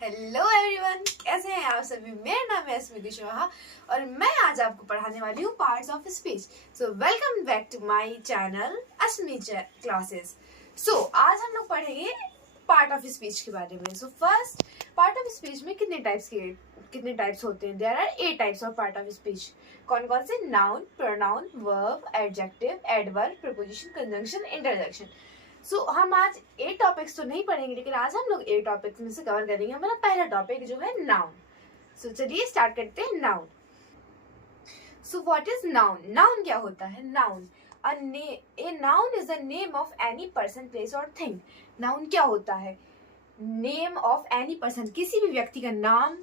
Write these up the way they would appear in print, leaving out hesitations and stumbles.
Hello everyone, कैसे हैं आप सभी। मेरा नाम है अस्मी कुशवाहा और मैं आज आपको पढ़ाने वाली हूँ parts of speech. So welcome back to my channel Asmi classes. So आज हम लोग पढ़ेंगे पार्ट ऑफ स्पीच के बारे में। So first, part of speech में कितने टाइप्स होते हैं। There are 8 types of part of speech. कौन कौन से? Noun, pronoun, verb, adjective, adverb, preposition, conjunction, interjection. So हम आज 8 टॉपिक्स तो नहीं पढ़ेंगे, लेकिन आज हम लोग 8 टॉपिक्स में से कवर करेंगे। हमारा पहला टॉपिक जो है नाउन। सो चलिए स्टार्ट करते हैं। Noun. So what is noun? Noun क्या होता है? Noun a noun is the name of any person, place और थिंग। नाउन क्या होता है? नेम ऑफ एनी पर्सन, किसी भी व्यक्ति का नाम,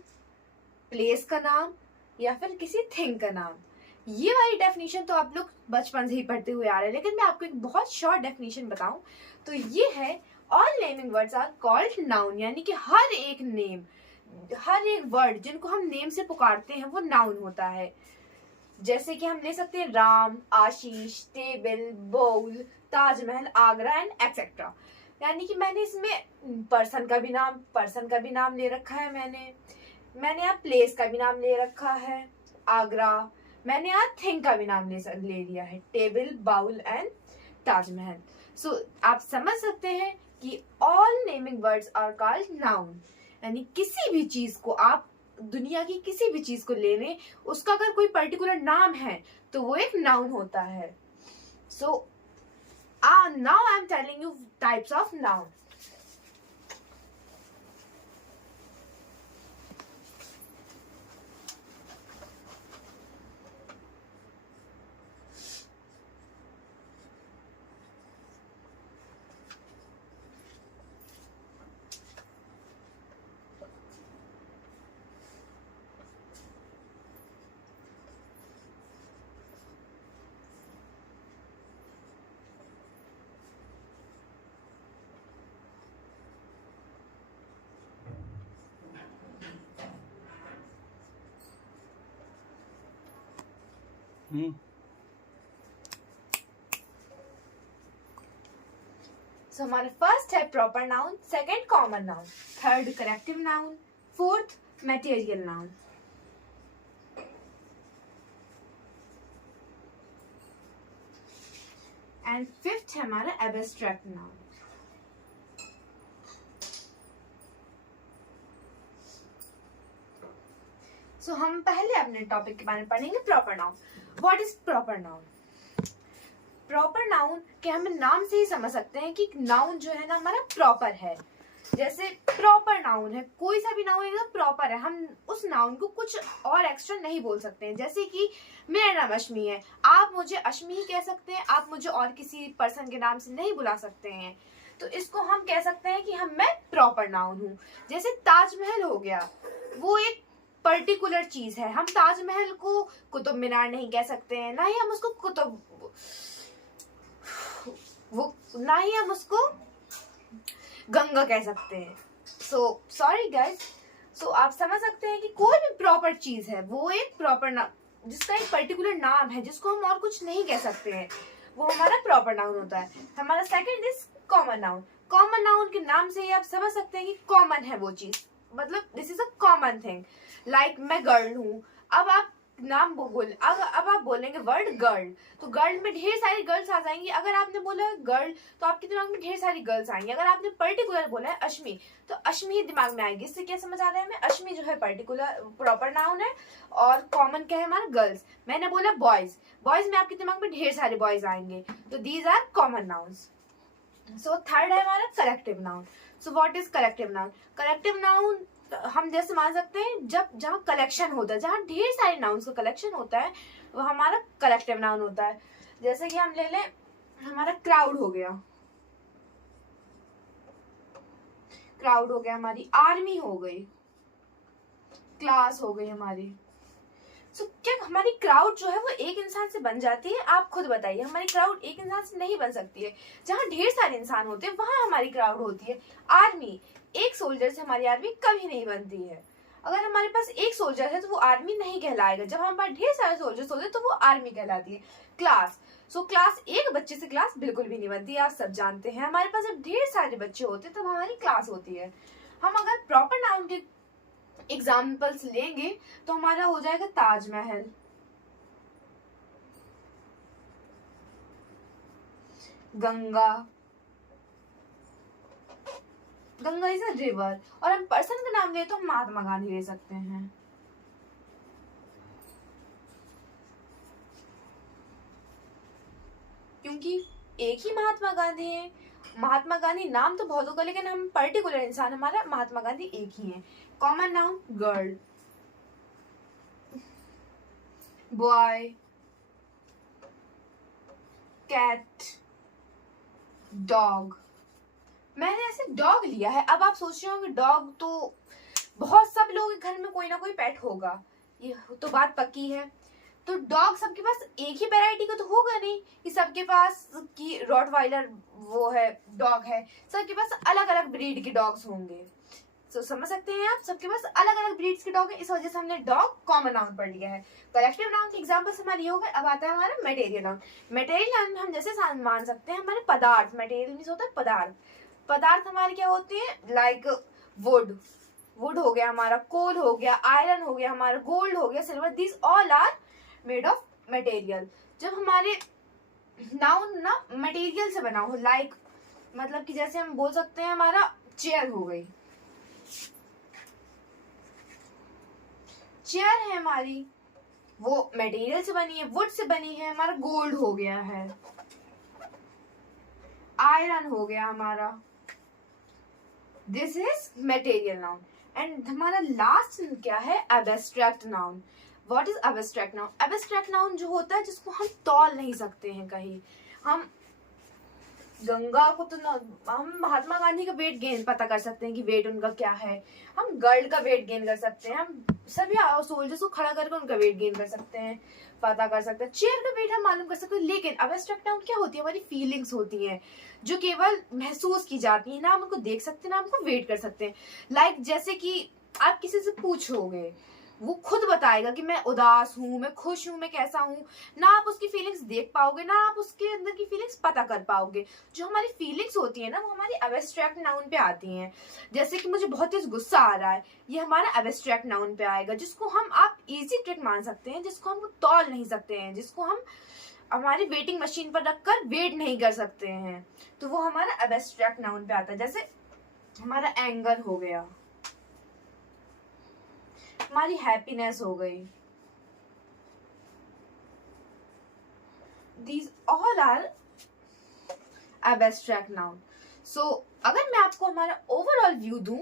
प्लेस का नाम या फिर किसी थिंग का नाम। ये वाली डेफिनेशन तो आप लोग बचपन से ही पढ़ते हुए आ रहे हैं, लेकिन मैं आपको एक बहुत शॉर्ट डेफिनेशन बताऊं तो ये है, all naming words are called noun. यानी कि हर एक नेम, हर एक वर्ड जिनको हम नेम से पुकारते हैं वो नाउन होता है। जैसे कि हम ले सकते हैं Ram, Ashish, table, bowl, Taj Mahal, Agra and etcetera. यानी कि मैंने इसमें पर्सन का भी नाम ले रखा है। मैंने यहाँ प्लेस का भी नाम ले रखा है, आगरा। मैंने यहाँ थिंग का भी नाम ले लिया है, table, bowl and Taj Mahal. So आप समझ सकते हैं कि all naming words are called noun. यानी किसी भी चीज को, आप दुनिया की किसी भी चीज को ले लें, उसका अगर कोई पर्टिकुलर नाम है तो वो एक नाउन होता है। So now I am telling you types of noun. So हमारे फर्स्ट है proper noun, second common noun, third collective noun, fourth material noun. And fifth है हमारा एब्स्ट्रैक्ट नाउन। सो हम पहले अपने टॉपिक के बारे में पढ़ेंगे proper noun. What is proper noun? Proper noun के हम नाम से ही समझ सकते हैं कि नाउन जो है ना हमारा प्रॉपर है। जैसे प्रॉपर नाउन है, कोई सा भी नाउन एकदम प्रॉपर है, हम उस नाउन को कुछ और एक्स्ट्रा नहीं बोल सकते हैं। जैसे कि मेरा नाम अश्मी है, आप मुझे अश्मी ही कह सकते हैं, आप मुझे और किसी पर्सन के नाम से नहीं बुला सकते हैं। तो इसको हम कह सकते हैं कि मैं प्रॉपर नाउन हूँ। जैसे ताजमहल हो गया, वो एक पर्टिकुलर चीज है। हम ताजमहल को कुतुब मीनार नहीं कह सकते हैं, ना ही हम उसको गंगा कह सकते हैं। So sorry guys. सो आप समझ सकते हैं कि कोई भी प्रॉपर चीज है वो एक प्रॉपर नाउन, जिसका एक पर्टिकुलर नाम है, जिसको हम और कुछ नहीं कह सकते हैं, वो हमारा प्रॉपर नाउन होता है। हमारा second is common noun. Common noun के नाम से ही आप समझ सकते हैं कि कॉमन है वो चीज, मतलब this is a common thing. Like मैं गर्ल हूँ, अब आप बोलेंगे वर्ड गर्ल, तो गर्ल में ढेर सारी गर्ल्स आ जाएंगी। अगर आपने बोला गर्ल तो आपके दिमाग में ढेर सारी गर्ल्स आएंगी। अगर आपने पर्टिकुलर बोला है अश्मी, तो अश्मी ही दिमाग में आएगी। इससे क्या समझ आ रहा है हमें? अश्मी जो है पर्टिकुलर प्रॉपर नाउन है और कॉमन क्या है हमारा? गर्ल्स। मैंने बोला बॉयज, बॉयज में आपके दिमाग में ढेर सारे बॉयज आएंगे, तो these are common nouns. So third है हमारा collective noun. So what is collective noun? Collective noun हम जैसे मान सकते हैं, जहाँ कलेक्शन होता है, जहाँ ढेर सारे नाउन्स का कलेक्शन होता है, वो हमारा कलेक्टिव नाउन होता है। जैसे कि हम ले लें, हमारा क्राउड हो गया, हमारी आर्मी हो गई, क्लास हो गई हमारी। सो क्या हमारी क्राउड जो है वो एक इंसान से बन जाती है? आप खुद बताइए, हमारी क्राउड एक इंसान से नहीं बन सकती है। जहाँ ढेर सारे इंसान होते हैं वहां हमारी क्राउड होती है। आर्मी, एक सोल्जर से हमारी आर्मी कभी नहीं बनती है। अगर हमारे पास एक सोल्जर है तो वो आर्मी नहीं कहलाएगा। जब हमारे पास ढेर सारे सोल्जर्स होते हैं तो वो आर्मी कहलाती है। क्लास, क्लास एक बच्चे से क्लास बिल्कुल भी नहीं बनती, आप सब जानते हैं। हमारे पास जब ढेर सारे बच्चे होते हैं तब हमारी क्लास होती है। हम अगर प्रॉपर नाउन के एग्जाम्पल्स लेंगे तो हमारा हो जाएगा Taj Mahal, Ganga, Ganga is a river. और हम पर्सन का नाम ले तो हम महात्मा गांधी ले सकते हैं। क्योंकि एक ही महात्मा गांधी है। महात्मा गांधी नाम तो बहुत होगा लेकिन हम पर्टिकुलर इंसान, हमारा महात्मा गांधी एक ही है। Common noun girl, boy, cat, dog. मैंने ऐसे डॉग लिया है। अब आप सोच रहे हो कि डॉग तो बहुत सब लोगों के घर में कोई ना कोई पेट होगा, ये तो बात पक्की है। तो डॉग सबके पास एक ही वैरायटी का तो होगा नहीं कि सबके पास की रॉटवाइलर वो है डॉग है, सबके पास अलग अलग ब्रीड के डॉग्स होंगे। तो समझ सकते हैं आप, सबके पास अलग अलग ब्रीड्स के डॉग है, इस वजह से हमने डॉग कॉमन नाउन पढ़ लिया है। कलेक्टिव नाउन के एग्जांपल्स हमारे ये हो गए। अब आता है हमारा मटेरियल नाउन। मटेरियल नाउन में हम जैसे मान सकते हैं हमारे पदार्थ। मटेरियल मींस होता है पदार्थ। पदार्थ हमारे क्या होते हैं, लाइक वुड, वुड हो गया हमारा, कोल हो गया, आयरन हो गया हमारा, गोल्ड हो गया, silver, this all are made of material. जब हमारे नाउन ना मटेरियल से बना हो, लाइक मतलब कि जैसे हम बोल सकते हैं हमारा चेयर हो गई, चेयर है हमारी, वो मटेरियल से बनी है, वुड से बनी है। हमारा गोल्ड हो गया है, आयरन हो गया हमारा, this is material noun. And हमारा लास्ट क्या है, abstract noun. What is abstract noun? Abstract noun जो होता है जिसको हम तौल नहीं सकते हैं कहीं। हम गंगा को तो हम महात्मा गांधी का वेट गेन पता कर सकते हैं कि वेट उनका क्या है, हम गर्ल का वेट गेन कर सकते हैं, हम सभी सोल्जर्स को खड़ा करके उनका वेट गेन कर सकते हैं, पता कर सकते हैं, चेयर का वेट हम मालूम कर सकते हैं। लेकिन एब्स्ट्रैक्ट नाउन क्या होती है, हमारी फीलिंग्स होती हैं जो केवल महसूस की जाती है, ना हम उनको देख सकते हैं ना हमको वेट कर सकते हैं। लाइक जैसे कि आप किसी से पूछोगे, वो खुद बताएगा कि मैं उदास हूँ, मैं खुश हूँ, मैं कैसा हूँ। ना आप उसकी फीलिंग्स देख पाओगे, ना आप उसके अंदर की फीलिंग्स पता कर पाओगे। जो हमारी फीलिंग्स होती है ना, वो हमारी एब्स्ट्रैक्ट नाउन पे आती हैं। जैसे कि मुझे बहुत तेज गुस्सा आ रहा है, ये हमारा एब्स्ट्रैक्ट नाउन पे आएगा, जिसको हम आप इजी ट्रिक मान सकते हैं, जिसको हम तौल नहीं सकते हैं, जिसको हम हमारी वेटिंग मशीन पर रखकर वेट नहीं कर सकते हैं, तो वो हमारा एब्स्ट्रैक्ट नाउन पे आता है। जैसे हमारा एंगर हो गया, हमारी हैप्पीनेस हो गई, these all are abstract noun. So अगर मैं आपको हमारा ओवरऑल व्यू दूं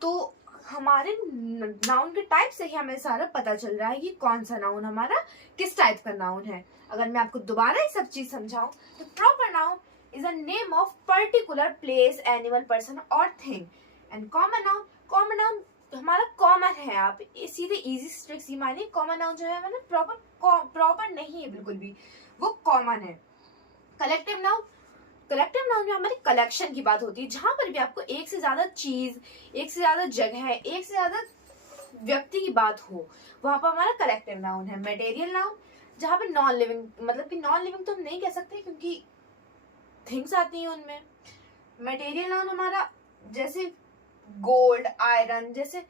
तो हमारे नाउन के टाइप से ही हमें सारा पता चल रहा है कि कौन सा नाउन हमारा किस टाइप का नाउन है। अगर मैं आपको दोबारा ये सब चीज समझाऊं तो proper noun is a name of particular place, animal, person और थिंग। एंड कॉमन नाउन हमारा कॉमन है। आप सीधे इजी ट्रिक सी मानिए, कॉमन नाउन जो है मैंने प्रॉपर नहीं है बिल्कुल भी, वो कॉमन है। कलेक्टिव नाउन में हमारी कलेक्शन की बात होती है, जहां पर भी आपको एक से ज्यादा चीज, एक से ज्यादा जगह, एक से ज्यादा व्यक्ति की बात हो, वहां पर हमारा कलेक्टिव नाउन है। मटेरियल नाउन जहां पर नॉन लिविंग, मतलब कि नॉन लिविंग तो हम नहीं कह सकते क्योंकि थिंग्स आती हैं उनमें। मटेरियल नाउन हमारा जैसे गोल्ड, आयरन, जैसे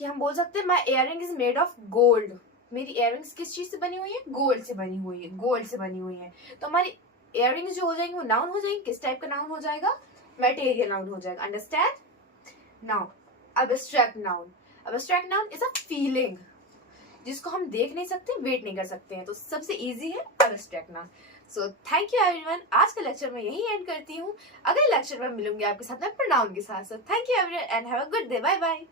कि हम बोल सकते हैं my earring is made of gold. मेरी इयररिंग्स किस चीज से बनी हुई है, गोल्ड से बनी हुई है, गोल्ड से बनी हुई है। तो हमारी इयररिंग्स जो हो जाएंगी वो नाउन हो जाएंगी। किस टाइप का नाउन हो जाएगा, मटेरियल नाउन हो जाएगा। Understand now. Abstract noun is a feeling जिसको हम देख नहीं सकते, वेट नहीं कर सकते हैं, तो सबसे इजी है abstract noun. So thank you everyone. आज का लेक्चर मैं यही एंड करती हूँ। अगले लेक्चर में मिलूंगी आपके साथ में प्रोनाउन के साथ। So thank you everyone and have a good day. Bye bye.